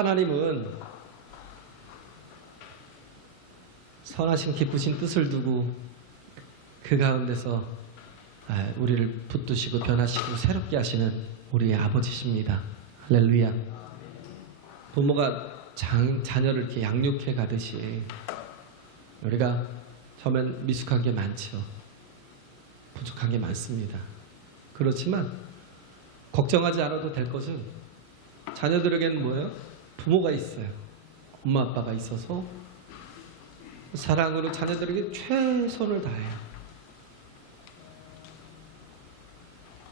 하나님은 선하신 기쁘신 뜻을 두고 그 가운데서 우리를 붙드시고 변화시키고 새롭게 하시는 우리의 아버지십니다. 할렐루야. 부모가 자녀를 이렇게 양육해 가듯이 우리가 처음엔 미숙한 게 많죠. 부족한 게 많습니다. 그렇지만 걱정하지 않아도 될 것은 자녀들에게는 뭐예요? 부모가 있어요. 엄마 아빠가 있어서 사랑으로 자녀들에게 최선을 다해요.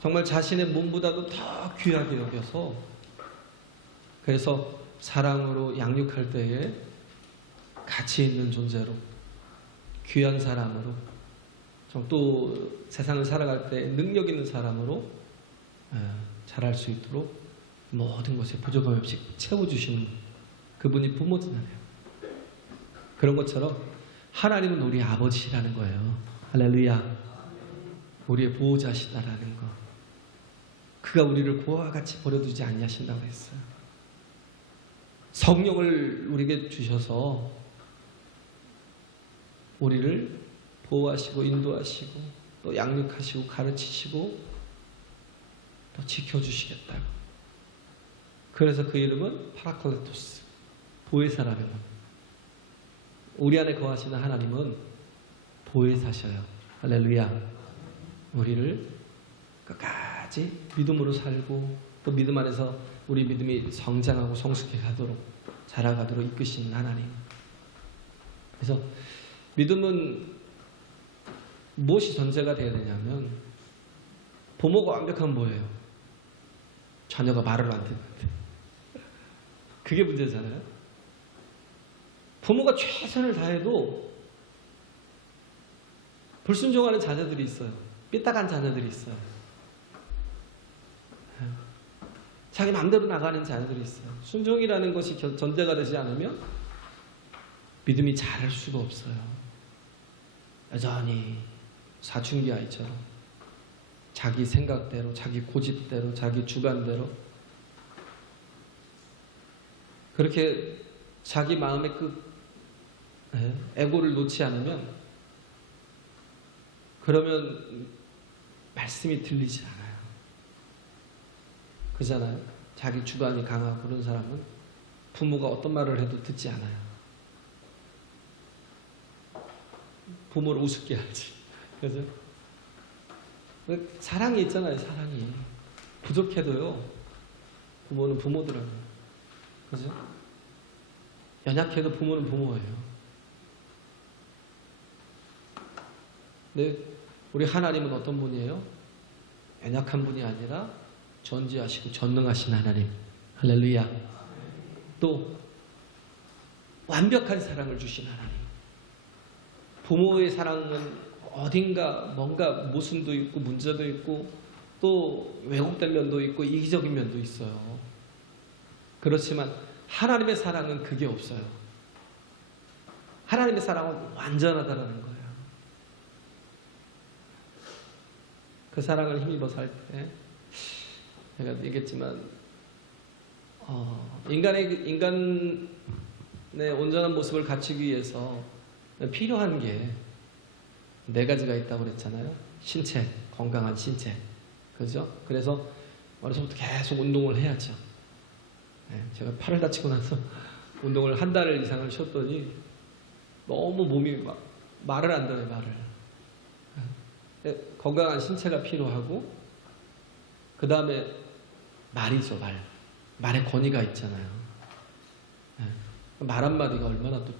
정말 자신의 몸보다도 더 귀하게 여겨서 그래서 사랑으로 양육할 때에 가치 있는 존재로 귀한 사람으로 또 세상을 살아갈 때 능력 있는 사람으로 자랄 수 있도록 모든 것에 부족함 없이 채워주시는 그분이 부모잖아요. 그런 것처럼 하나님은 우리 아버지라는 거예요. 할렐루야. 우리의 보호자시다라는 거. 그가 우리를 고아와 같이 버려두지 아니하신다고 했어요. 성령을 우리에게 주셔서 우리를 보호하시고 인도하시고 또 양육하시고 가르치시고 또 지켜주시겠다고. 그래서 그 이름은 파라클레토스, 보혜사라는 겁니다. 우리 안에 거하시는 하나님은 보혜사셔요. 할렐루야. 우리를 끝까지 믿음으로 살고 또 믿음 안에서 우리 믿음이 성장하고 성숙해 가도록 자라가도록 이끄시는 하나님. 그래서 믿음은 무엇이 전제가 되어야 되냐면 부모가 완벽하면 뭐예요? 자녀가 말을 안 듣는데. 그게 문제잖아요. 부모가 최선을 다해도 불순종하는 자녀들이 있어요. 삐딱한 자녀들이 있어요. 자기 마음대로 나가는 자녀들이 있어요. 순종이라는 것이 전제가 되지 않으면 믿음이 자랄 수가 없어요. 여전히 사춘기 아이처럼 자기 생각대로, 자기 고집대로, 자기 주관대로 그렇게 자기 마음의 그 에고를 놓지 않으면 그러면 말씀이 들리지 않아요. 그잖아요. 자기 주관이 강하고 그런 사람은 부모가 어떤 말을 해도 듣지 않아요. 부모를 우습게 하지. 그죠? 사랑이 있잖아요. 사랑이 부족해도요. 부모는 부모더라고요. 그죠? 연약해도 부모는 부모예요. 근데 우리 하나님은 어떤 분이에요? 연약한 분이 아니라 전지하시고 전능하신 하나님. 할렐루야. 또 완벽한 사랑을 주신 하나님. 부모의 사랑은 어딘가 뭔가 모순도 있고 문제도 있고 또 왜곡된 면도 있고 이기적인 면도 있어요. 그렇지만 하나님의 사랑은 그게 없어요. 하나님의 사랑은 완전하다는 거예요. 그 사랑을 힘입어 살 때 제가 얘기했지만 인간의 온전한 모습을 갖추기 위해서 필요한 게 4가지가 있다고 그랬잖아요. 신체, 건강한 신체. 그죠? 그래서 어려서부터 계속 운동을 해야죠. 제가 팔을 다치고 나서 운동을 한 달 이상을 쉬었더니 너무 몸이 말을 안 되네, 말을. 건강한 신체가 필요하고 그 다음에 말이죠, 말. 말의 권위가 있잖아요. 말 한마디가 얼마나 또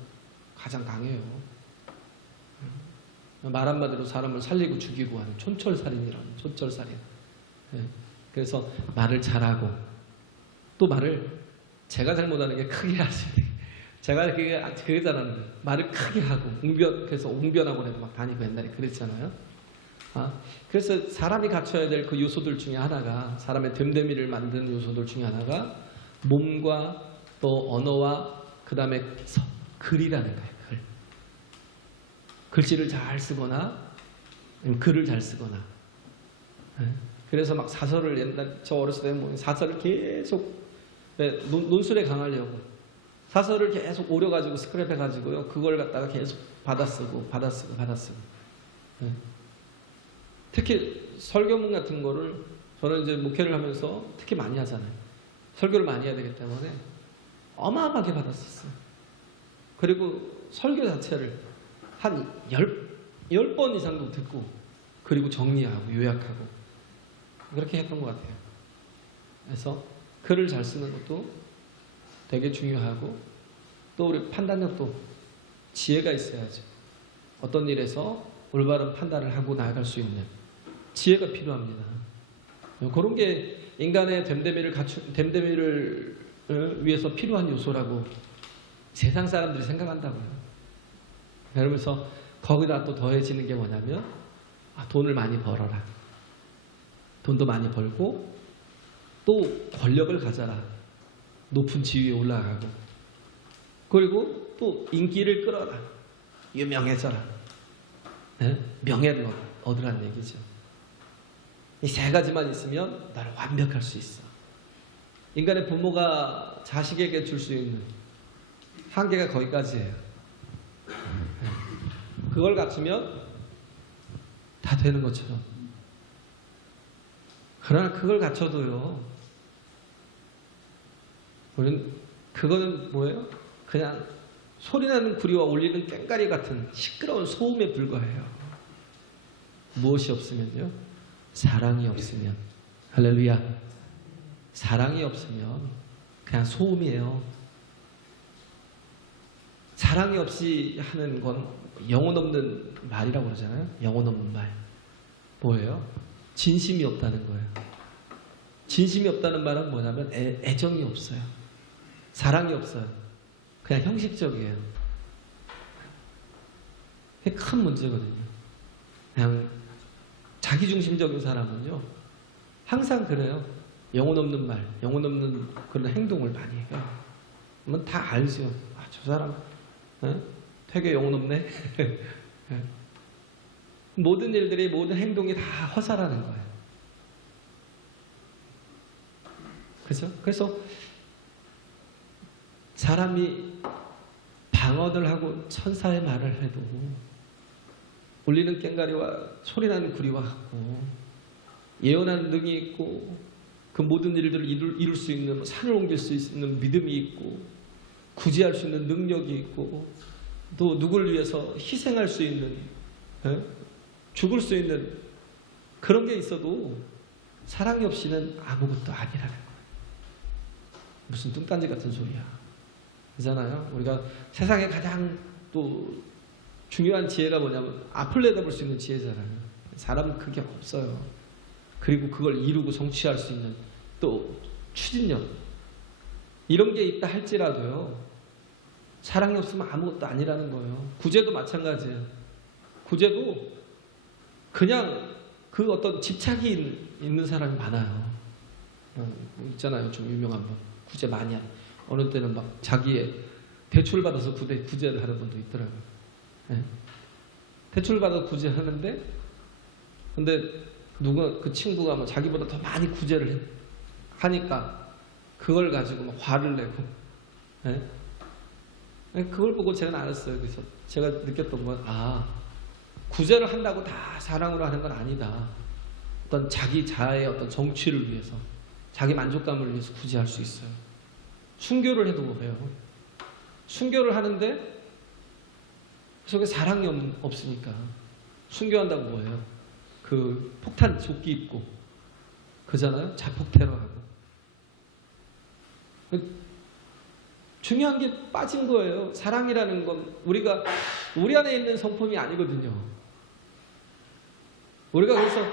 가장 강해요. 말 한마디로 사람을 살리고 죽이고 하는 촌철살인이라는 촌철살인. 그래서 말을 잘하고 또 말을 제가 잘못하는 게 크게 하지. 제가 그게 잘하는데 말을 크게 하고 그래서 웅변하고 막 다니고 옛날에 그랬잖아요. 그래서 사람이 갖춰야 될 그 요소들 중에 하나가 사람의 됨됨이를 만드는 요소들 중에 하나가 몸과 또 언어와 그 다음에 글이라는 거예요. 글. 글씨를 잘 쓰거나 글을 잘 쓰거나. 그래서 막 사설을 옛날 저 어렸을 때 사설을 계속 왜 논술에 강하려고 사설을 계속 오려가지고 스크랩해가지고요. 그걸 갖다가 계속 받아쓰고. 네. 특히 설교문 같은 거를 저는 이제 목회를 하면서 특히 많이 하잖아요. 설교를 많이 해야 되기 때문에 어마어마하게 받았었어요. 그리고 설교 자체를 한 10번 이상도 듣고 그리고 정리하고 요약하고 그렇게 했던 것 같아요. 그래서 글을 잘 쓰는 것도 되게 중요하고 또 우리 판단력도 지혜가 있어야죠. 어떤 일에서 올바른 판단을 하고 나아갈 수 있는 지혜가 필요합니다. 그런 게 인간의 됨됨이를 위해서 필요한 요소라고 세상 사람들이 생각한다고요. 그러면서 거기다 또 더해지는 게 뭐냐면 돈을 많이 벌어라. 돈도 많이 벌고 또 권력을 가져라. 높은 지위에 올라가고 그리고 또 인기를 끌어라. 유명해져라. 네? 명예를 얻으라는 얘기죠. 이 세 가지만 있으면 나를 완벽할 수 있어. 인간의 부모가 자식에게 줄 수 있는 한계가 거기까지예요. 그걸 갖추면 다 되는 것처럼. 그러나 그걸 갖춰도요. 우리는 그거는 뭐예요? 그냥 소리나는 구리와 울리는 꽹과리 같은 시끄러운 소음에 불과해요. 무엇이 없으면요? 사랑이 없으면. 할렐루야. 사랑이 없으면 그냥 소음이에요. 사랑이 없이 하는 건 영혼 없는 말이라고 그러잖아요. 영혼 없는 말. 뭐예요? 진심이 없다는 거예요. 진심이 없다는 말은 뭐냐면 애정이 없어요. 사랑이 없어요. 그냥 형식적이에요. 그게 큰 문제거든요. 그냥 자기중심적인 사람은요. 항상 그래요. 영혼 없는 말, 영혼 없는 그런 행동을 많이 해요. 그러면 다 알죠. 저 사람 되게 영혼 없네. 모든 일들이 모든 행동이 다 허사라는 거예요. 그렇죠? 그래서 사람이 방언을 하고 천사의 말을 해도 울리는 꽹과리와 소리나는 구리와 같고 예언하는 능이 있고 그 모든 일들을 이룰 수 있는 산을 옮길 수 있는 믿음이 있고 구제할 수 있는 능력이 있고 또 누구를 위해서 희생할 수 있는 죽을 수 있는 그런 게 있어도 사랑이 없이는 아무것도 아니라는 거예요. 무슨 뚱딴지 같은 소리야. 그잖아요. 우리가 세상에 가장 또 중요한 지혜가 뭐냐면 앞을 내다볼 수 있는 지혜잖아요. 사람은 그게 없어요. 그리고 그걸 이루고 성취할 수 있는 또 추진력 이런 게 있다 할지라도요. 사랑이 없으면 아무것도 아니라는 거예요. 구제도 마찬가지예요. 구제도 그냥 그 어떤 집착이 있는 사람이 많아요. 있잖아요. 좀 유명한 분. 구제 많이 하는. 어느 때는 막 자기의 대출 받아서 구제를 하는 분도 있더라고요. 네. 대출 받아서 구제하는데 근데 그 친구가 뭐 자기보다 더 많이 구제를 하니까 그걸 가지고 막 화를 내고 네. 그걸 보고 제가 알았어요. 그래서 제가 느꼈던 건 구제를 한다고 다 사랑으로 하는 건 아니다. 어떤 자기 자아의 어떤 정취를 위해서 자기 만족감을 위해서 구제할 수 있어요. 순교를 해도 해요. 순교를 하는데 그 속에 사랑이 없으니까 순교한다고 뭐예요? 그 폭탄 조끼 입고 그잖아요. 자폭 테러하고 중요한 게 빠진 거예요. 사랑이라는 건 우리 안에 있는 성품이 아니거든요. 우리가 그래서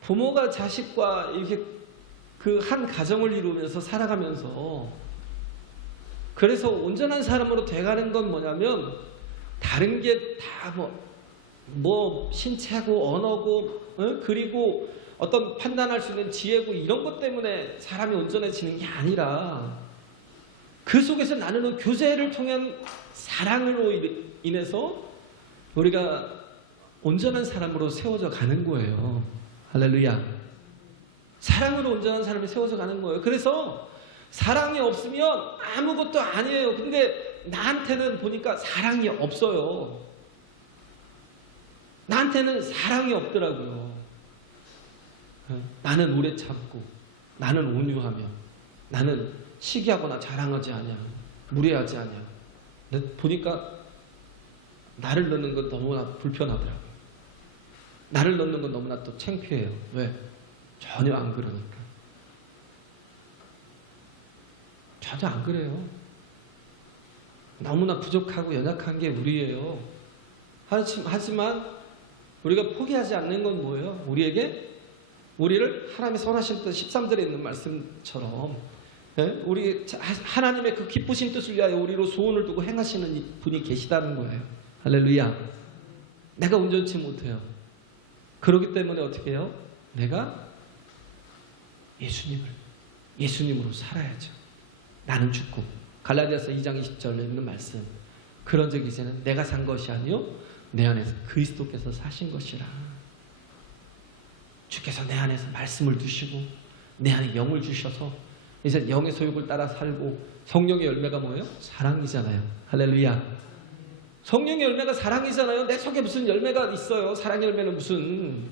부모가 자식과 이렇게 그 한 가정을 이루면서 살아가면서 그래서 온전한 사람으로 돼가는 건 뭐냐면 다른 게 다 뭐 신체고 언어고 그리고 어떤 판단할 수 있는 지혜고 이런 것 때문에 사람이 온전해지는 게 아니라 그 속에서 나누는 교제를 통한 사랑으로 인해서 우리가 온전한 사람으로 세워져 가는 거예요. 할렐루야. 사랑으로 온전한 사람이 세워져 가는 거예요. 그래서 사랑이 없으면 아무것도 아니에요. 근데 나한테는 보니까 사랑이 없어요. 나한테는 사랑이 없더라고요. 나는 오래 참고, 나는 온유하며, 나는 시기하거나 자랑하지 않냐, 무례하지 않냐. 보니까 나를 넣는 건 너무나 불편하더라고요. 나를 넣는 건 너무나 또 창피해요. 왜? 전혀 안 그러니까. 전혀 안 그래요. 너무나 부족하고 연약한 게 우리예요. 하지만 우리가 포기하지 않는 건 뭐예요? 우리를 하나님의 선하신 뜻 13절에 있는 말씀처럼 우리 하나님의 그 기쁘신 뜻을 위하여 우리로 소원을 두고 행하시는 분이 계시다는 거예요. 할렐루야. 내가 온전치 못해요. 그렇기 때문에 어떻게 해요? 내가 예수님으로 살아야죠. 나는 죽고. 갈라디아서 2장 20절에 있는 말씀. 그런즉 이제는 내가 산 것이 아니요 내 안에서 그리스도께서 사신 것이라. 주께서 내 안에서 말씀을 두시고 내 안에 영을 주셔서 이제 영의 소욕을 따라 살고. 성령의 열매가 뭐예요? 사랑이잖아요. 할렐루야. 성령의 열매가 사랑이잖아요. 내 속에 무슨 열매가 있어요? 사랑의 열매는 무슨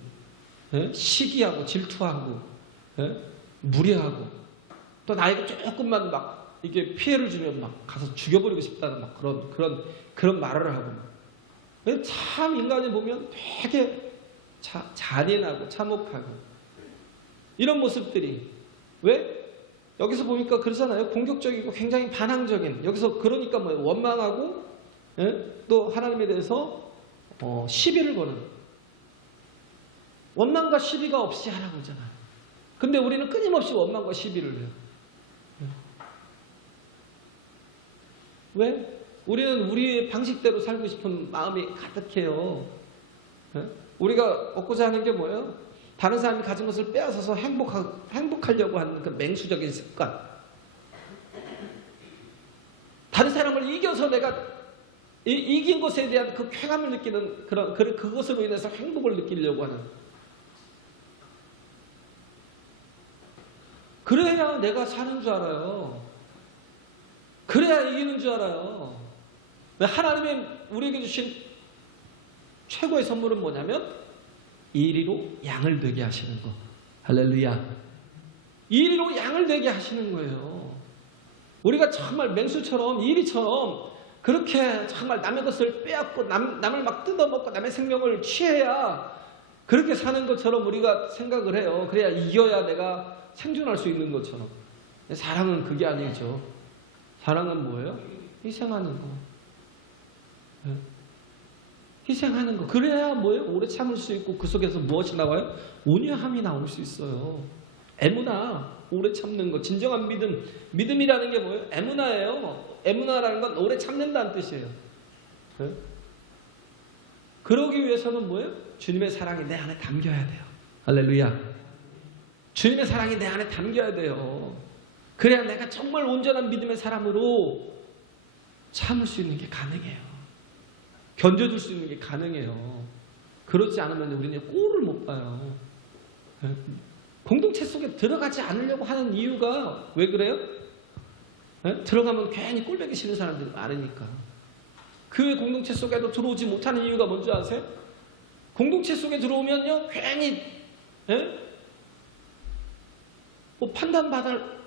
시기하고 질투하고 무례하고 또 나에게 조금만 막 이게 피해를 주면 막 가서 죽여버리고 싶다는 막 그런 말을 하고 참 인간이 보면 되게 잔인하고 참혹하고 이런 모습들이 왜? 여기서 보니까 그러잖아요. 공격적이고 굉장히 반항적인. 여기서 그러니까 뭐예요? 원망하고 또 하나님에 대해서 시비를 거는. 원망과 시비가 없이 하라고 하잖아요. 근데 우리는 끊임없이 원망과 시비를 해요. 왜? 우리는 우리의 방식대로 살고 싶은 마음이 가득해요. 우리가 얻고자 하는 게 뭐예요? 다른 사람이 가진 것을 빼앗아서 행복하려고 하는 그 맹수적인 습관. 다른 사람을 이겨서 내가 이긴 것에 대한 그 쾌감을 느끼는 그것으로 인해서 행복을 느끼려고 하는. 그래야 내가 사는 줄 알아요. 그래야 이기는 줄 알아요. 하나님의 우리에게 주신 최고의 선물은 뭐냐면 이리로 양을 되게 하시는 거. 할렐루야. 이리로 양을 되게 하시는 거예요. 우리가 정말 맹수처럼 이리처럼 그렇게 정말 남의 것을 빼앗고 남을 막 뜯어먹고 남의 생명을 취해야 그렇게 사는 것처럼 우리가 생각을 해요. 그래야 이겨야 내가 생존할 수 있는 것처럼. 사랑은 그게 아니죠. 사랑은 뭐예요? 희생하는 거. 희생하는 거. 그래야 뭐예요? 오래 참을 수 있고 그 속에서 무엇이 나와요? 온유함이 나올 수 있어요. 에무나, 오래 참는 거. 진정한 믿음. 믿음이라는 게 뭐예요? 에무나예요. 에무나라는 건 오래 참는다는 뜻이에요. 그러기 위해서는 뭐예요? 주님의 사랑이 내 안에 담겨야 돼요. 할렐루야. 주님의 사랑이 내 안에 담겨야 돼요. 그래야 내가 정말 온전한 믿음의 사람으로 참을 수 있는 게 가능해요. 견뎌줄 수 있는 게 가능해요. 그렇지 않으면 우리는 꼴을 못 봐요. 공동체 속에 들어가지 않으려고 하는 이유가 왜 그래요? 들어가면 괜히 꼴보기 싫은 사람들이 많으니까. 그 공동체 속에도 들어오지 못하는 이유가 뭔지 아세요? 공동체 속에 들어오면요 괜히 뭐 판단받을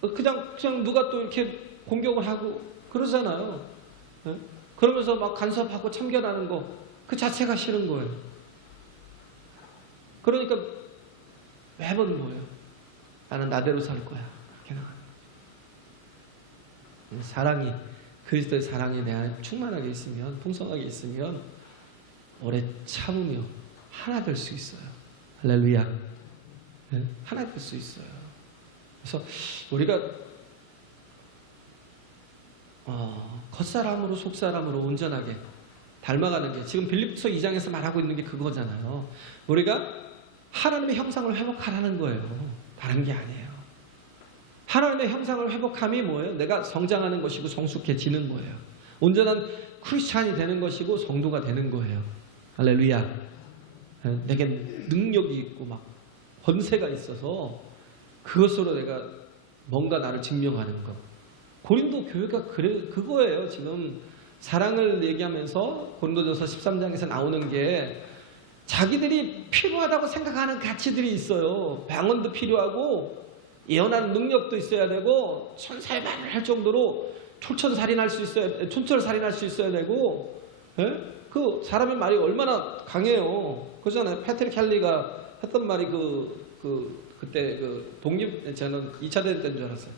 그냥 누가 또 이렇게 공격을 하고 그러잖아요. 그러면서 막 간섭하고 참견하는 거 그 자체가 싫은 거예요. 그러니까 매번 뭐예요? 나는 나대로 살 거야. 이렇게 나가는 거예요. 사랑이 그리스도의 사랑이 내 안에 충만하게 있으면 풍성하게 있으면 오래 참으며 하나 될 수 있어요. 할렐루야. 하나 될 수 있어요. 그래서 우리가 겉사람으로 속사람으로 온전하게 닮아가는 게 지금 빌립보서 2장에서 말하고 있는 게 그거잖아요. 우리가 하나님의 형상을 회복하라는 거예요. 다른 게 아니에요. 하나님의 형상을 회복함이 뭐예요? 내가 성장하는 것이고 성숙해지는 거예요. 온전한 크리스찬이 되는 것이고 성도가 되는 거예요. 할렐루야. 내게 능력이 있고 막 권세가 있어서 그것으로 내가 뭔가 나를 증명하는 것. 고린도 교회가 그거예요. 지금 사랑을 얘기하면서 고린도전서 13장에서 나오는 게 자기들이 필요하다고 생각하는 가치들이 있어요. 방언도 필요하고 예언하는 능력도 있어야 되고 천사의 말을 할 정도로 촌철살인할 수 있어야 되고, 예? 그 사람의 말이 얼마나 강해요. 그잖아요. 패트릭 헨리가 했던 말이 그때 저는 2차 대전 때인 줄 알았어요.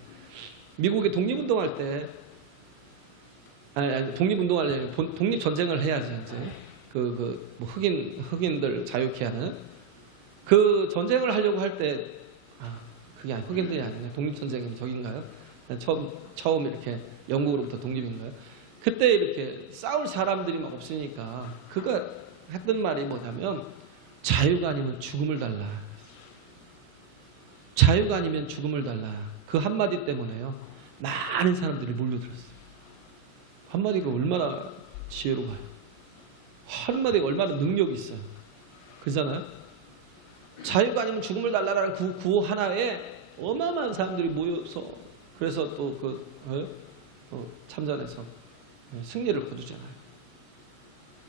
미국에 독립운동할 때, 독립운동할 때 독립전쟁을 해야지 이제 뭐 흑인들 자유케 하는 그 전쟁을 하려고 할 때, 그게 흑인들이 아니라 독립전쟁이 저긴가요? 처음 이렇게 영국으로부터 독립인가요? 그때 이렇게 싸울 사람들이 막 없으니까 그가 했던 말이 뭐냐면 자유가 아니면 죽음을 달라. 자유가 아니면 죽음을 달라. 그 한마디 때문에요. 많은 사람들이 몰려들었어요. 한마디가 얼마나 지혜로워요. 한마디가 얼마나 능력이 있어요. 그잖아요. 자유가 아니면 죽음을 달라라는 구호 하나에 어마어마한 사람들이 모여서 그래서 또 참전해서 승리를 거두잖아요.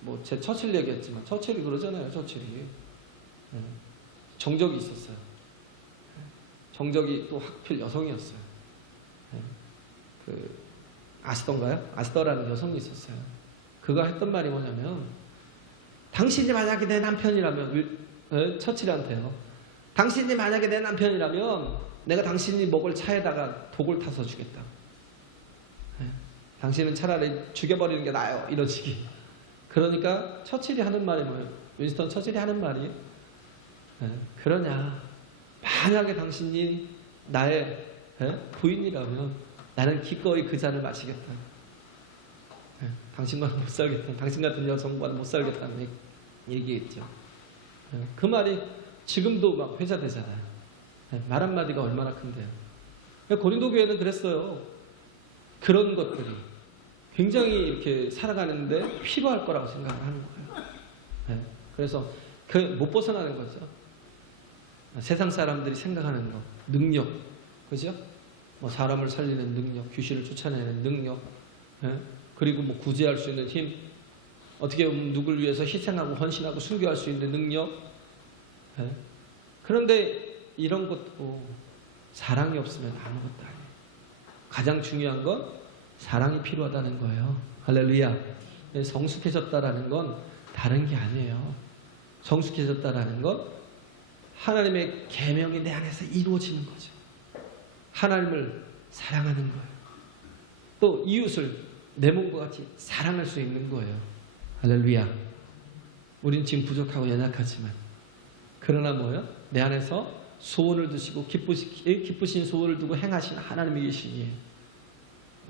뭐 제 처칠 얘기했지만 처칠이 그러잖아요. 처칠이 정적이 있었어요. 정적이 또 하필 여성이었어요. 그 아스더인가요? 아스더라는 여성이 있었어요. 그가 했던 말이 뭐냐면 당신이 만약에 내 남편이라면 처칠한테요. 당신이 만약에 내 남편이라면 내가 당신이 먹을 차에다가 독을 타서 주겠다. 당신은 차라리 죽여버리는 게 나아요. 이런 식이. 그러니까 처칠이 하는 말이 뭐예요? 윈스턴 처칠이 하는 말이 그러냐. 만약에 당신이 나의 부인이라면 나는 기꺼이 그 잔을 마시겠다. 당신과는 못 살겠다. 당신 같은 여성과는 못 살겠다는 얘기했죠. 그 말이 지금도 막 회자되잖아요. 말 한마디가 얼마나 큰데요. 고린도 교회는 그랬어요. 그런 것들이 굉장히 이렇게 살아가는데 필요할 거라고 생각을 하는 거예요. 그래서 못 벗어나는 거죠. 세상 사람들이 생각하는 거, 능력, 그죠? 뭐 사람을 살리는 능력, 귀신을 쫓아내는 능력, 그리고 뭐 구제할 수 있는 힘, 어떻게 보면 누굴 위해서 희생하고 헌신하고 순교할 수 있는 능력. 그런데 이런 것도 사랑이 없으면 아무것도 아니에요. 가장 중요한 건 사랑이 필요하다는 거예요. 할렐루야. 성숙해졌다라는 건 다른 게 아니에요. 성숙해졌다라는 건 하나님의 계명이 내 안에서 이루어지는 거죠. 하나님을 사랑하는 거예요. 또 이웃을 내 몸과 같이 사랑할 수 있는 거예요. 할렐루야. 우린 지금 부족하고 연약하지만 그러나 뭐예요? 내 안에서 소원을 두시고 기쁘신 소원을 두고 행하신 하나님이 계시기에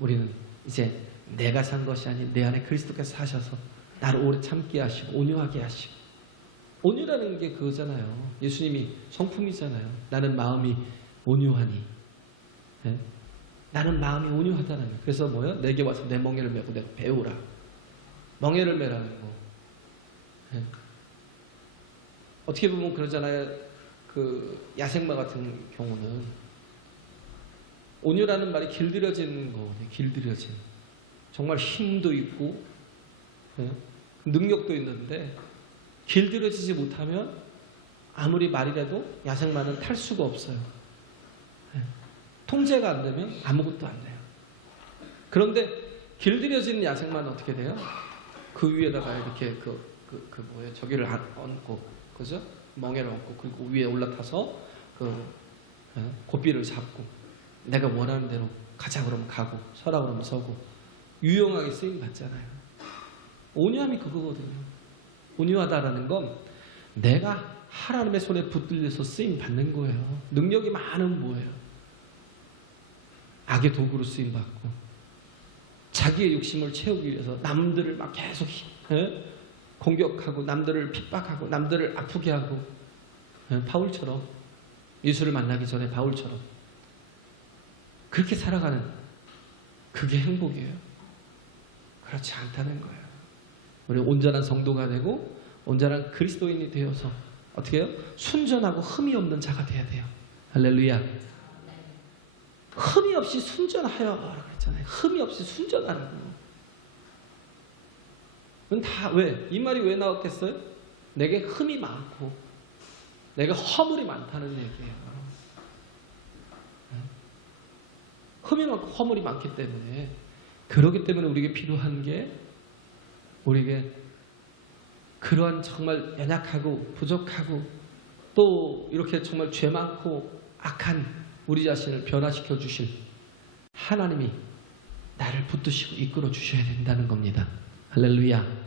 우리는 이제 내가 산 것이 아닌 내 안에 그리스도께서 사셔서 나를 오래 참게 하시고 온유하게 하시고, 온유라는 게 그거잖아요. 예수님이 성품이잖아요. 나는 마음이 온유하니. 나는 마음이 온유하다는 거예요. 그래서 뭐예요? 내게 와서 내 멍에를 메고 내가 배우라. 멍에를 메라는 거. 어떻게 보면 그러잖아요. 그 야생마 같은 경우는 온유라는 말이 길들여지는 거거든요. 길들여진. 정말 힘도 있고 능력도 있는데 길들여지지 못하면 아무리 말이라도 야생마는 탈 수가 없어요. 통제가 안 되면 아무것도 안 돼요. 그런데 길들여지는 야생마는 어떻게 돼요? 그 위에다가 이렇게 저기를 얹고, 그죠? 멍에를 얹고, 그리고 위에 올라타서 고삐를 잡고, 내가 원하는 대로 가자 그러면 가고, 서라 그러면 서고, 유용하게 쓰임 받잖아요. 온유함이 그거거든요. 온유하다라는 건 내가 하나님의 손에 붙들려서 쓰임 받는 거예요. 능력이 많으면 뭐예요? 악의 도구로 쓰임 받고, 자기의 욕심을 채우기 위해서 남들을 막 계속 공격하고, 남들을 핍박하고, 남들을 아프게 하고, 바울처럼, 예수를 만나기 전에 바울처럼 그렇게 살아가는, 그게 행복이에요. 그렇지 않다는 거예요. 우리 온전한 성도가 되고 온전한 그리스도인이 되어서 어떻게 해요? 순전하고 흠이 없는 자가 돼야 돼요. 할렐루야. 흠이 없이 순전하여 그랬잖아요. 흠이 없이 순전하라고. 그건 다 왜? 이 말이 왜 나왔겠어요? 내게 흠이 많고 내게 허물이 많다는 얘기예요. 흠이 많고 허물이 많기 때문에, 그러기 때문에 우리에게 필요한 게, 우리에게 그러한 정말 연약하고 부족하고 또 이렇게 정말 죄 많고 악한 우리 자신을 변화시켜 주실 하나님이 나를 붙드시고 이끌어 주셔야 된다는 겁니다. 할렐루야.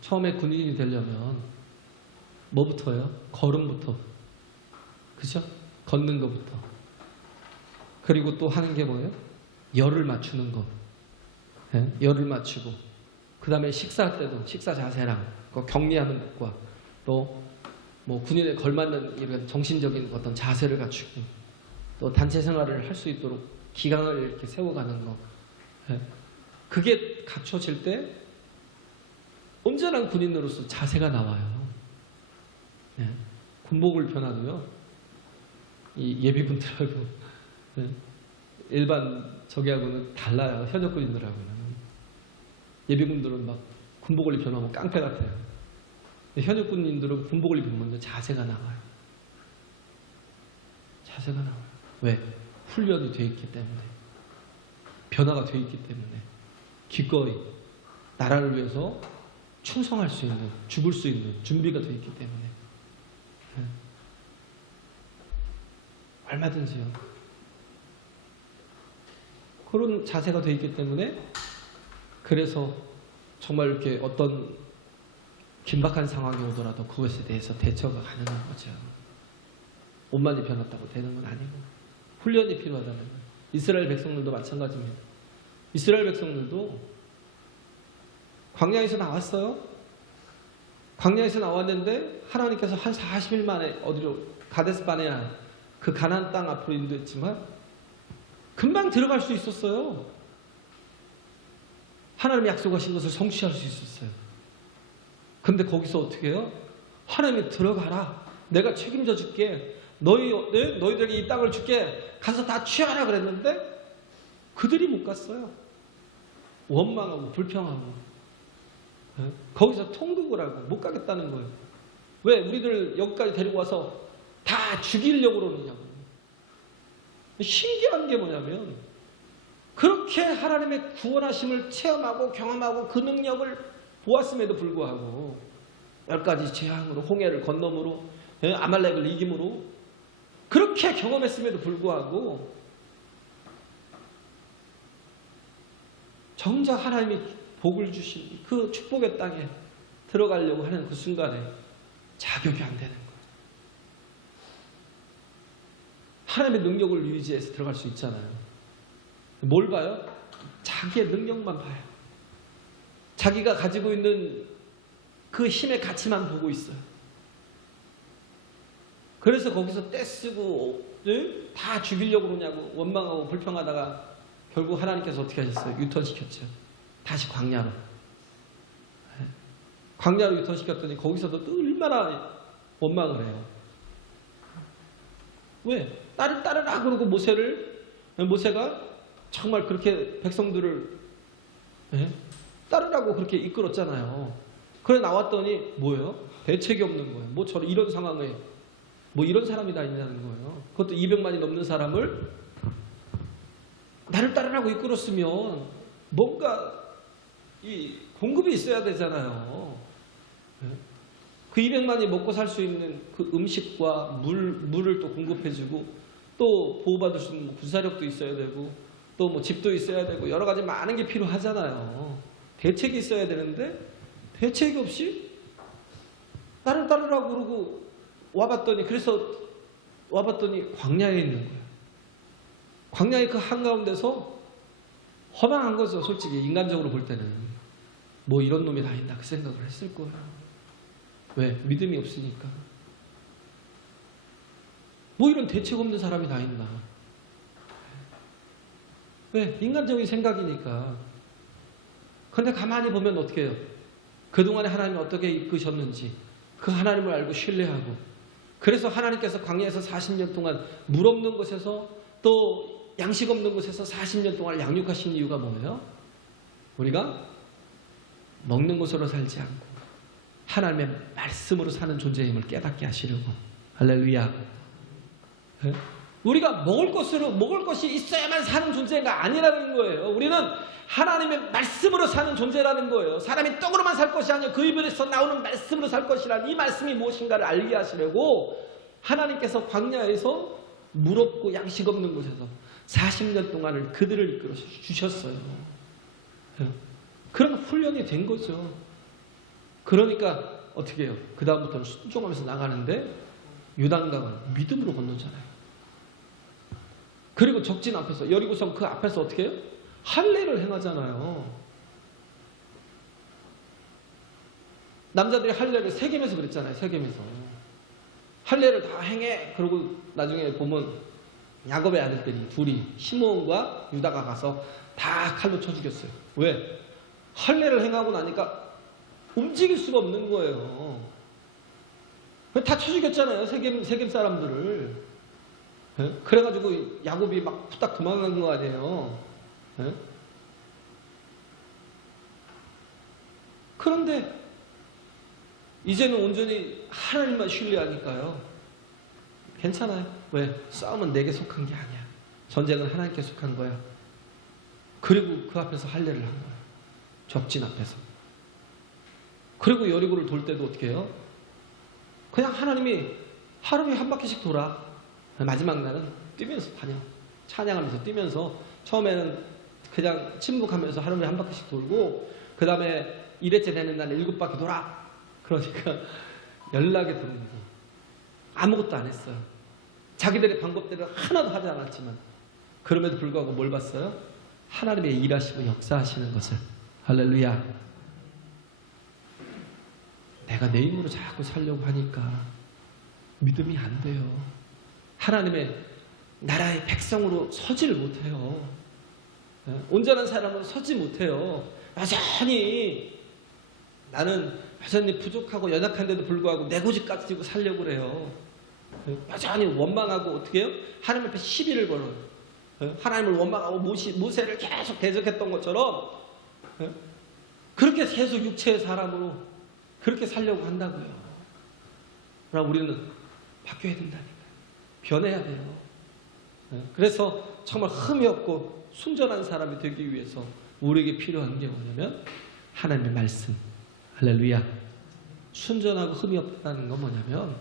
처음에 군인이 되려면 뭐부터요? 걸음부터. 그죠? 걷는 것부터. 그리고 또 하는 게 뭐예요? 열을 맞추는 것. 열을 맞추고, 그 다음에 식사할 때도 식사 자세랑 격리하는 것과 또 뭐 군인에 걸맞는 이런 정신적인 어떤 자세를 갖추고, 또 단체 생활을 할 수 있도록 기강을 이렇게 세워가는 것. 그게 갖춰질 때 온전한 군인으로서 자세가 나와요. 군복을 변화도요, 이 예비군들하고 일반 저기하고는 달라요. 현역 군인들하고는. 예비군들은 막 군복을 입혀놓으면 깡패 같아요. 현역 군인들은 군복을 입으면 자세가 나와요. 자세가 나와요. 왜? 훈련이 되어 있기 때문에, 변화가 되어 있기 때문에, 기꺼이 나라를 위해서 충성할 수 있는, 죽을 수 있는 준비가 되어 있기 때문에 얼마든지요. 그런 자세가 되어 있기 때문에, 그래서 정말 이렇게 어떤 긴박한 상황이 오더라도 그것에 대해서 대처가 가능한 거죠. 옷만 입혀놨다고 되는 건 아니고 훈련이 필요하다는 거예요. 이스라엘 백성들도 마찬가지입니다. 이스라엘 백성들도 광야에서 나왔어요. 광야에서 나왔는데 하나님께서 한 40일 만에 어디로, 가데스 바네아 그 가나안 땅 앞으로 인도했지만 금방 들어갈 수 있었어요. 하나님이 약속하신 것을 성취할 수 있었어요. 근데 거기서 어떻게 해요? 하나님이 들어가라, 내가 책임져 줄게, 너희들에게 이 땅을 줄게, 가서 다 취하라 그랬는데 그들이 못 갔어요. 원망하고 불평하고 거기서 통곡을 하고 못 가겠다는 거예요. 왜? 우리들 여기까지 데리고 와서 다 죽이려고 그러느냐고. 신기한 게 뭐냐면, 그렇게 하나님의 구원하심을 체험하고 경험하고 그 능력을 보았음에도 불구하고 10가지 재앙으로, 홍해를 건너므로, 아말렉을 이김으로 그렇게 경험했음에도 불구하고 정작 하나님이 복을 주신 그 축복의 땅에 들어가려고 하는 그 순간에 자격이 안 되는 거예요. 하나님의 능력을 유지해서 들어갈 수 있잖아요. 뭘 봐요? 자기의 능력만 봐요. 자기가 가지고 있는 그 힘의 가치만 보고 있어요. 그래서 거기서 떼쓰고 다 죽이려고 그러냐고 원망하고 불평하다가 결국 하나님께서 어떻게 하셨어요? 유턴시켰죠. 다시 광야로. 광야로 유턴시켰더니 거기서도 또 얼마나 원망을 해요. 왜? 나를 따르라 그러고 모세가 정말 그렇게 백성들을 따르라고 그렇게 이끌었잖아요. 그래 나왔더니 뭐예요? 대책이 없는 거예요. 뭐 저런 이런 상황에 뭐 이런 사람이 다 있냐는 거예요. 그것도 200만이 넘는 사람을 나를 따르라고 이끌었으면 뭔가 이 공급이 있어야 되잖아요. 그 200만이 먹고 살 수 있는 그 음식과 물을 또 공급해주고, 또 보호받을 수 있는 군사력도 있어야 되고, 또 뭐 집도 있어야 되고, 여러 가지 많은 게 필요하잖아요. 대책이 있어야 되는데 대책이 없이 나를 따르라고 그러고 와봤더니, 그래서 와봤더니 광야에 있는 거예요. 광야의 그 한가운데서 허망한 거죠. 솔직히 인간적으로 볼 때는 뭐 이런 놈이 다 있나 그 생각을 했을 거예요. 왜? 믿음이 없으니까. 뭐 이런 대책 없는 사람이 다 있나. 왜? 인간적인 생각이니까. 근데 가만히 보면 어떻게 해요? 그동안에 하나님이 어떻게 이끄셨는지 그 하나님을 알고 신뢰하고, 그래서 하나님께서 광야에서 40년 동안 물 없는 곳에서 또 양식 없는 곳에서 40년 동안 양육하신 이유가 뭐예요? 우리가 먹는 것으로 살지 않고 하나님의 말씀으로 사는 존재임을 깨닫게 하시려고. 할렐루야. 네? 우리가 먹을 것이 있어야만 사는 존재가 아니라는 거예요. 우리는 하나님의 말씀으로 사는 존재라는 거예요. 사람이 떡으로만 살 것이 아니라 그 입에서 나오는 말씀으로 살 것이라는 이 말씀이 무엇인가를 알게 하시려고 하나님께서 광야에서 물 없고 양식 없는 곳에서 40년 동안을 그들을 이끌어 주셨어요. 그런 훈련이 된 거죠. 그러니까 어떻게 해요? 그 다음부터는 순종하면서 나가는데 요단강을 믿음으로 건너잖아요. 그리고 적진 앞에서, 여리고성 그 앞에서 어떻게 해요? 할례를 행하잖아요. 남자들이 할례를 세겜에서 그랬잖아요. 세겜에서 할례를 다 행해. 그리고 나중에 보면 야곱의 아들들이 둘이 시므온과 유다가 가서 다 칼로 쳐 죽였어요. 왜? 할례를 행하고 나니까 움직일 수가 없는 거예요. 다 쳐 죽였잖아요. 세겜 사람들을. 그래가지고 야곱이 막 후딱 도망간 거 아니에요. 그런데 이제는 온전히 하나님만 신뢰하니까요. 괜찮아요. 왜? 싸움은 내게 속한 게 아니야. 전쟁은 하나님께 속한 거야. 그리고 그 앞에서 할례를 한 거야. 적진 앞에서. 그리고 여리고를 돌 때도 어떻게 해요? 그냥 하나님이 하루에 한 바퀴씩 돌아. 마지막 날은 뛰면서 다녀. 찬양하면서 뛰면서 처음에는 그냥 침묵하면서 하루에 한 바퀴씩 돌고 그 다음에 1회째 되는 날에 7바퀴 돌아. 그러니까 연락에 드는 거. 아무것도 안 했어요. 자기들의 방법대로 하나도 하지 않았지만 그럼에도 불구하고 뭘 봤어요? 하나님의 일하시고 역사하시는 것을. 할렐루야. 내가 내 힘으로 자꾸 살려고 하니까 믿음이 안 돼요. 하나님의 나라의 백성으로 서지를 못해요. 온전한 사람으로 서지 못해요. 여전히 나는 여전히 부족하고 연약한데도 불구하고 내 고집 가지고 살려고 그래요. 여전히 원망하고 어떻게 해요? 하나님 앞에 시비를 걸어요. 하나님을 원망하고 모세를 계속 대적했던 것처럼 그렇게 계속 육체의 사람으로 그렇게 살려고 한다고요. 그러나 우리는 바뀌어야 된다니까요. 변해야 돼요. 그래서 정말 흠이 없고 순전한 사람이 되기 위해서 우리에게 필요한 게 뭐냐면 하나님의 말씀. 할렐루야. 순전하고 흠이 없다는 건 뭐냐면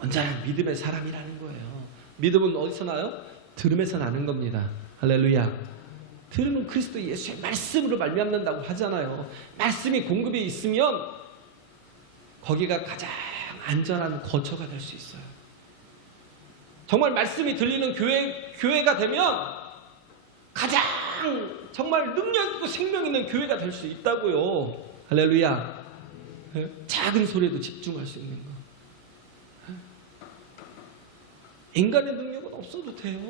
언제나 믿음의 사람이라는 거예요. 믿음은 어디서 나요? 들음에서 나는 겁니다. 할렐루야. 들으면 그리스도 예수의 말씀으로 말미암는다고 하잖아요. 말씀이 공급이 있으면 거기가 가장 안전한 거처가 될 수 있어요. 정말 말씀이 들리는 교회가 되면 가장 정말 능력 있고 생명 있는 교회가 될 수 있다고요. 할렐루야. 작은 소리에도 집중할 수 있는 거. 인간의 능력은 없어도 돼요.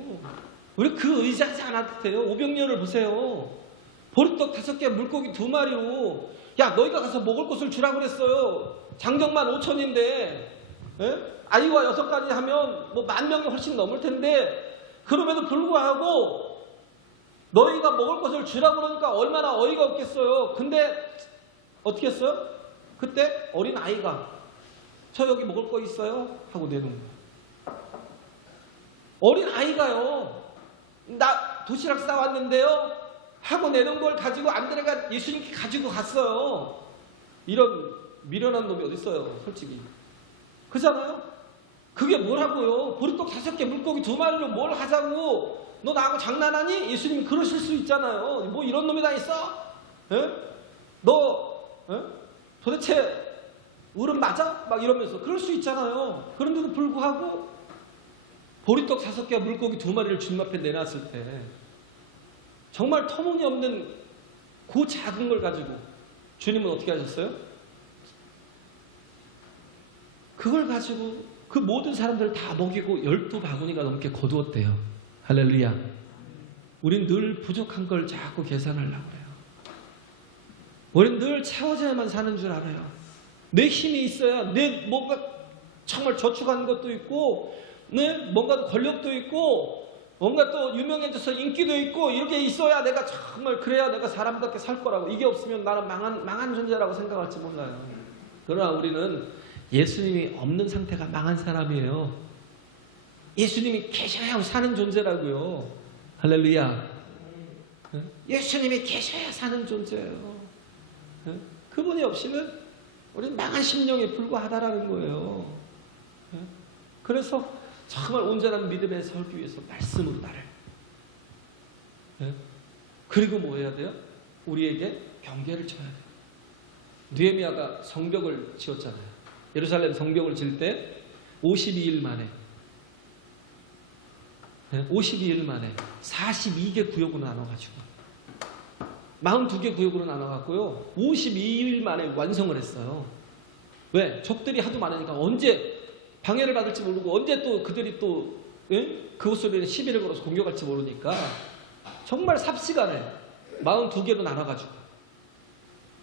우리 그 의지하지 않아도 돼요. 오병이어를 보세요. 보리떡 5개, 물고기 2마리로 야 너희가 가서 먹을 것을 주라고 그랬어요. 장정만 5천인데 아이와 6가지 하면 뭐 10,000명이 훨씬 넘을 텐데 그럼에도 불구하고 너희가 먹을 것을 주라고 그러니까 얼마나 어이가 없겠어요. 근데 어떻게 했어요? 그때 어린 아이가 저 여기 먹을 거 있어요? 하고 내놓은 거예요. 어린 아이가요. 나 도시락 싸왔는데요? 하고 내놓은 걸 가지고 안드레가 예수님께 가지고 갔어요. 이런 미련한 놈이 어디 있어요, 솔직히. 그잖아요? 그게 뭐라고요? 보리떡 5개, 물고기 2마리로 뭘 하자고? 너 나하고 장난하니? 예수님이 그러실 수 있잖아요. 뭐 이런 놈이 다 있어? 에? 너 도대체 어른 맞아? 막 이러면서 그럴 수 있잖아요. 그런데도 불구하고 보리떡 5개와 물고기 2마리를 주님 앞에 내놨을 때 정말 터무니없는 그 작은 걸 가지고 주님은 어떻게 하셨어요? 그걸 가지고 그 모든 사람들을 다 먹이고 12바구니가 넘게 거두었대요. 할렐루야. 우린 늘 부족한 걸 자꾸 계산하려고 해요. 우린 늘 채워져야만 사는 줄 알아요. 내 힘이 있어야 내 뭔가 정말 저축한 것도 있고 뭔가 권력도 있고 뭔가 또 유명해져서 인기도 있고 이렇게 있어야 내가 정말 그래야 내가 사람답게 살 거라고. 이게 없으면 나는 망한 존재라고 생각할지 몰라요. 그러나 우리는 예수님이 없는 상태가 망한 사람이에요. 예수님이 계셔야 사는 존재라고요. 할렐루야. 예수님이 계셔야 사는 존재예요. 그분이 없이는 우리는 망한 심령에 불과하다라는 거예요. 그래서 정말 온전한 믿음에 살기 위해서 말씀으로 나를. 그리고 뭐 해야 돼요? 우리에게 경계를 쳐야 돼요. 느헤미야가 성벽을 지었잖아요. 예루살렘 성벽을 지을 때 52일 만에 42개 구역으로 나눠가지고 42개 구역으로 나눠갖고요 52일 만에 완성을 했어요. 왜? 적들이 하도 많으니까 언제 방해를 받을지 모르고 언제 또 그들이 또 그것으로 시비를 걸어서 공격할지 모르니까 정말 삽시간에 42개로 나눠가지고,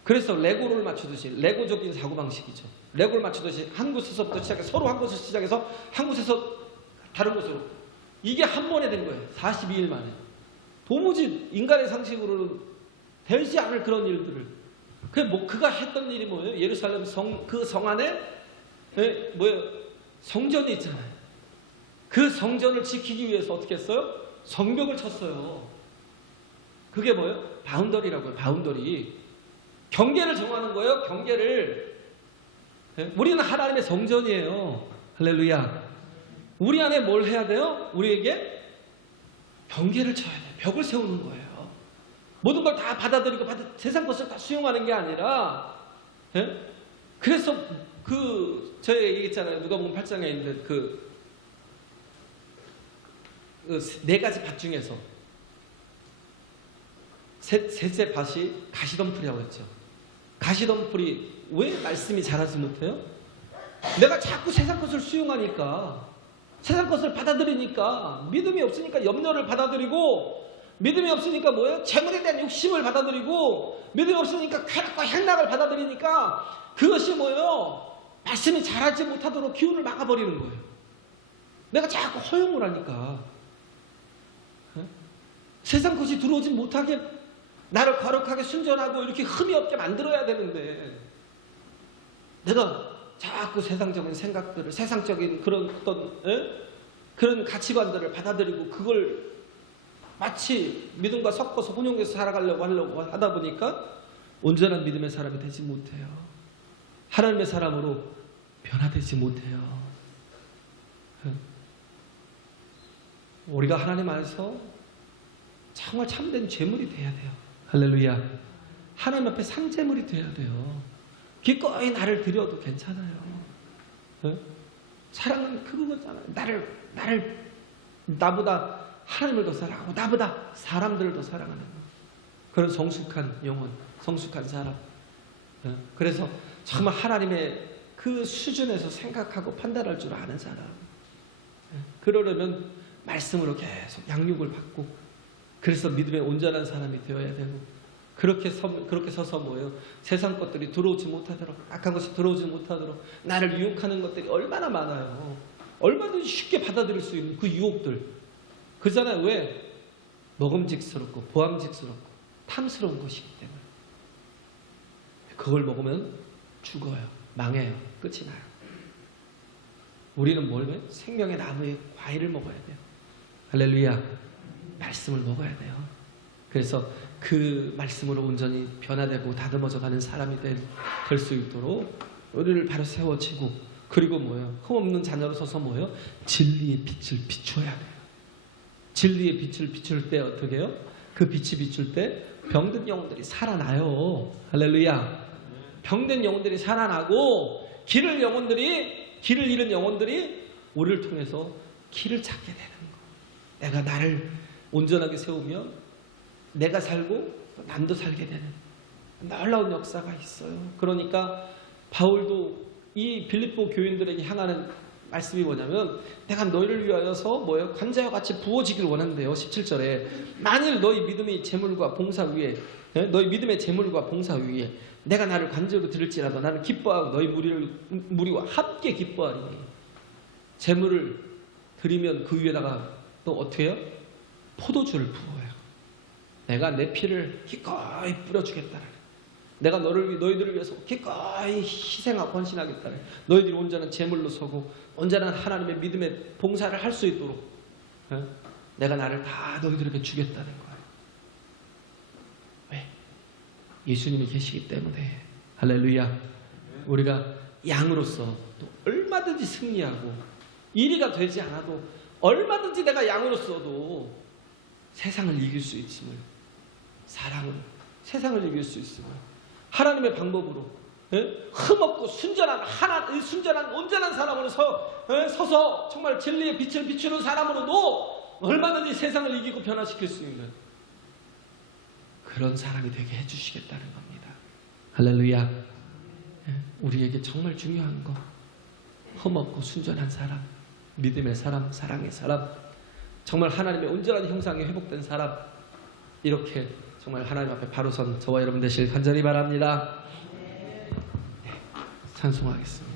그래서 레고를 맞추듯이, 레고적인 사고방식이죠. 레고를 맞추듯이 한 곳에서부터 시작해서 서로 한 곳에서 시작해서 한 곳에서 다른 곳으로, 이게 한 번에 된 거예요. 42일 만에. 도무지 인간의 상식으로는 되지 않을 그런 일들을. 그가 했던 일이 뭐예요? 예루살렘 그 성 안에 성전이 있잖아요. 그 성전을 지키기 위해서 어떻게 했어요? 성벽을 쳤어요. 그게 뭐예요? 바운더리라고요. 바운더리. 경계를 정하는 거예요. 경계를. 우리는 하나님의 성전이에요. 할렐루야. 우리 안에 뭘 해야 돼요? 우리에게 경계를 쳐야 돼요. 벽을 세우는 거예요. 모든 걸 다 받아들이고 세상 것을 다 수용하는 게 아니라, 그래서 제가 얘기했잖아요. 누가복음 8장에 있는 그 네 가지 밭 중에서 셋째 밭이 가시덤불이라고 했죠. 가시덤불이 왜 말씀이 자라지 못해요? 내가 자꾸 세상 것을 수용하니까, 세상 것을 받아들이니까, 믿음이 없으니까 염려를 받아들이고, 믿음이 없으니까 뭐예요? 재물에 대한 욕심을 받아들이고, 믿음이 없으니까 쾌락과 향락을 받아들이니까 그것이 뭐예요? 말씀이 자라지 못하도록 기운을 막아버리는 거예요. 내가 자꾸 허용을 하니까 세상 것이 들어오지 못하게 나를 거룩하게 순전하고 이렇게 흠이 없게 만들어야 되는데, 내가 자꾸 세상적인 생각들을, 세상적인 그런 그런 가치관들을 받아들이고 그걸 마치 믿음과 섞어서 혼용해서 살아가려고 하다 보니까 온전한 믿음의 사람이 되지 못해요. 하나님의 사람으로 변화되지 못해요. 우리가 하나님 안에서 정말 참된 재물이 돼야 돼요. 할렐루야. 하나님 앞에 상재물이 돼야 돼요. 기꺼이 나를 드려도 괜찮아요. 사랑은 그거잖아요. 나보다 하나님을 더 사랑하고 나보다 사람들을 더 사랑하는 그런 성숙한 영혼, 성숙한 사람. 그래서 정말 하나님의 그 수준에서 생각하고 판단할 줄 아는 사람. 그러려면 말씀으로 계속 양육을 받고, 그래서 믿음의 온전한 사람이 되어야 되고, 그렇게 서서 뭐예요? 세상 것들이 들어오지 못하도록, 악한 것이 들어오지 못하도록, 나를 유혹하는 것들이 얼마나 많아요. 얼마든지 쉽게 받아들일 수 있는 그 유혹들. 그잖아요. 왜? 먹음직스럽고 보암직스럽고 탐스러운 것이기 때문에. 그걸 먹으면 죽어요. 망해요. 끝이 나요. 우리는 뭘 해요? 생명의 나무의 과일을 먹어야 돼요. 할렐루야. 말씀을 먹어야 돼요. 그래서 그 말씀으로 온전히 변화되고 다듬어져 가는 사람이 될 수 있도록 우리를 바로 세워지고, 그리고 뭐예요? 흠없는 자녀로 서서 뭐예요? 진리의 빛을 비춰야 돼요. 진리의 빛을 비출 때 어떻게 해요? 그 빛이 비출 때 병든 영혼들이 살아나요. 할렐루야. 병든 영혼들이 살아나고, 길을 잃은 영혼들이 우리를 통해서 길을 찾게 되는 거. 내가 나를 온전하게 세우면 내가 살고 남도 살게 되는 놀라운 역사가 있어요. 그러니까 바울도 이 빌립보 교인들에게 향하는 말씀이 뭐냐면, 내가 너희를 위하여서 뭐예요? 관자와 같이 부어지기를 원한대요. 17절에 만일 너희 믿음의 재물과 봉사 위에, 너희 믿음의 재물과 봉사 위에 내가 나를 관자로 드릴지라도 나는 기뻐하고 너희 무리와 함께 기뻐하리니. 재물을 드리면 그 위에다가 또 어떻게 해요? 포도주를 부어요. 내가 내 피를 기꺼이 뿌려주겠다. 내가 너희들을 위해서 기꺼이 희생하고 헌신하겠다. 너희들이 온전한 제물로 서고 온전한 하나님의 믿음의 봉사를 할 수 있도록 내가 나를 다 너희들에게 주겠다는 거예요. 왜? 예수님이 계시기 때문에. 할렐루야. 우리가 양으로서 또 얼마든지 승리하고 일이가 되지 않아도 얼마든지 내가 양으로서도 세상을 이길 수 있음을, 사랑은 세상을 이길 수 있음을 하나님의 방법으로 흠없고 순전한 온전한 사람으로 서서 정말 진리의 빛을 비추는 사람으로도 얼마든지 세상을 이기고 변화시킬 수 있는 그런 사람이 되게 해주시겠다는 겁니다. 할렐루야. 우리에게 정말 중요한 거, 흠없고 순전한 사람, 믿음의 사람, 사랑의 사람, 정말 하나님의 온전한 형상이 회복된 사람, 이렇게 정말 하나님 앞에 바로 선 저와 여러분 되실 간절히 바랍니다. 찬송하겠습니다.